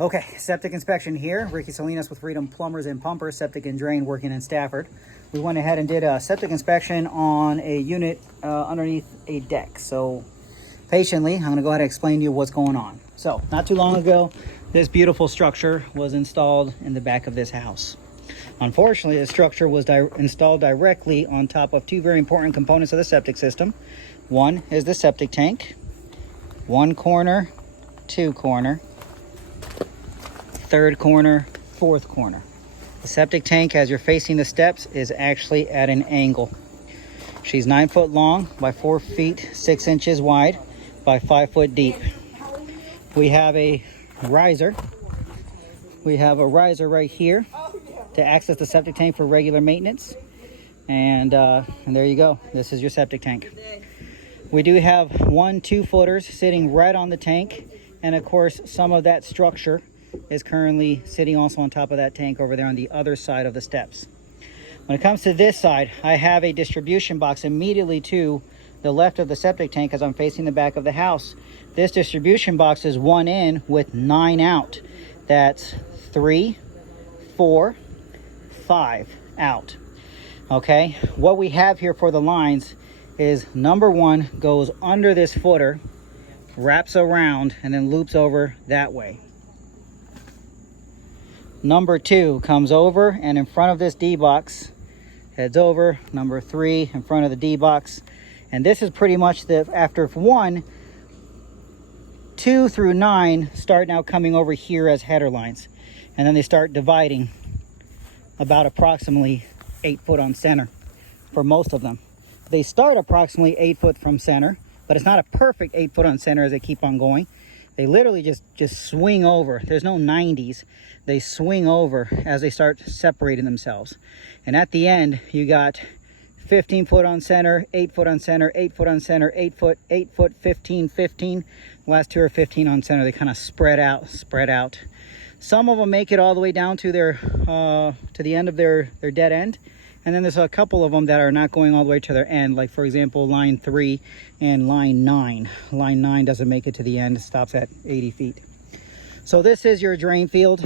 Okay, septic inspection here. Ricky Salinas with Freedom Plumbers and Pumpers, Septic and Drain, working in Stafford. We went ahead and did a septic inspection on a unit underneath a deck. So patiently, I'm gonna go ahead and explain to you what's going on. So not too long ago, this beautiful structure was installed in the back of this house. Unfortunately, the structure was installed directly on top of two very important components of the septic system. One is the septic tank, one corner, two corner, third corner, fourth corner. The septic tank, as you're facing the steps, is actually at an angle. She's 9 foot long by 4 feet 6 inches wide by 5 foot deep. We have a riser. We have a riser right here to access the septic tank for regular maintenance. And there you go. This is your septic tank. We do have 1 2-footers sitting right on the tank. And of course, some of that structure is currently sitting also on top of that tank over there on the other side of the steps. When it comes to this side, I have a distribution box immediately to the left of the septic tank as I'm facing the back of the house. This distribution box is 1 in with 9 out. That's 3, 4, 5 out. Okay, what we have here for the lines is number 1 goes under this footer, wraps around, and then loops over that way. Number 2 comes over and in front of this D box, heads over. Number 3 in front of the D box. And this is pretty much the, after 1, 2 through 9 start now coming over here as header lines. And then they start dividing about approximately 8 foot on center for most of them. They start approximately 8 foot from center, but it's not a perfect 8 foot on center as they keep on going. They literally just swing over. There's no 90s. They swing over as they start separating themselves. And at the end, you got 15 foot on center, 8 foot on center, 8 foot on center, 8 foot, 15, 15. The last 2 are 15 on center. They kind of spread out. Some of them make it all the way down to their to the end of their dead end. And then there's a couple of them that are not going all the way to their end. Like for example, line 3 and line 9. Line 9 doesn't make it to the end. It stops at 80 feet. So this is your drain field.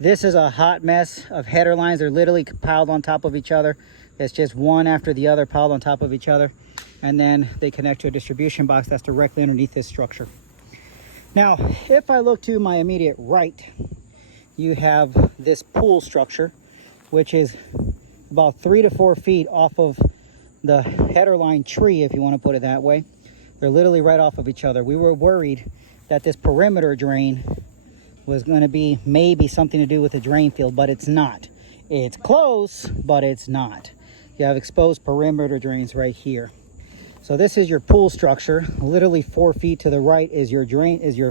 This is a hot mess of header lines. They're literally piled on top of each other. It's just one after the other piled on top of each other. And then they connect to a distribution box that's directly underneath this structure. Now, if I look to my immediate right, you have this pool structure, which is about 3 to 4 feet off of the header line tree, if you want to put it that way. They're literally right off of each other. We were worried that this perimeter drain was going to be maybe something to do with the drain field, but it's not. It's close, but it's not. You have exposed perimeter drains right here. So this is your pool structure. Literally 4 feet to the right is your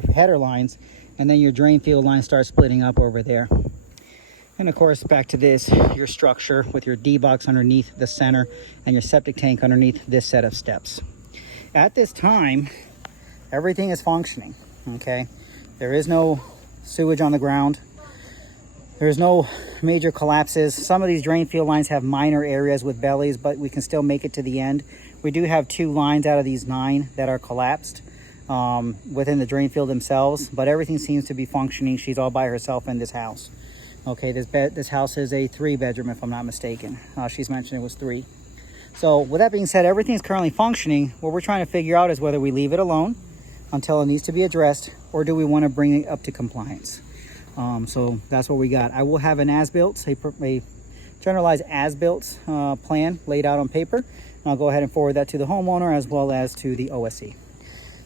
header lines, and then your drain field lines start splitting up over there. And of course, back to this, your structure with your D box underneath the center and your septic tank underneath this set of steps. At this time, everything is functioning, okay? There is no sewage on the ground. There's no major collapses. Some of these drain field lines have minor areas with bellies, but we can still make it to the end. We do have 2 lines out of these 9 that are collapsed within the drain field themselves, but everything seems to be functioning. She's all by herself in this house. Okay, this house is a 3-bedroom, if I'm not mistaken. She's mentioned it was 3. So with that being said, everything is currently functioning. What we're trying to figure out is whether we leave it alone until it needs to be addressed, or do we want to bring it up to compliance. So that's what we got. I will have an as-built, a generalized as-built plan laid out on paper. And I'll go ahead and forward that to the homeowner as well as to the OSC.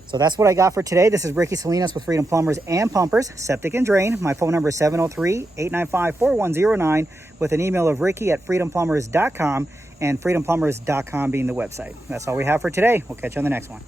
So that's what I got for today. This is Ricky Salinas with Freedom Plumbers and Pumpers, Septic and Drain. My phone number is 703-895-4109 with an email of ricky@freedomplumbers.com and freedomplumbers.com being the website. That's all we have for today. We'll catch you on the next one.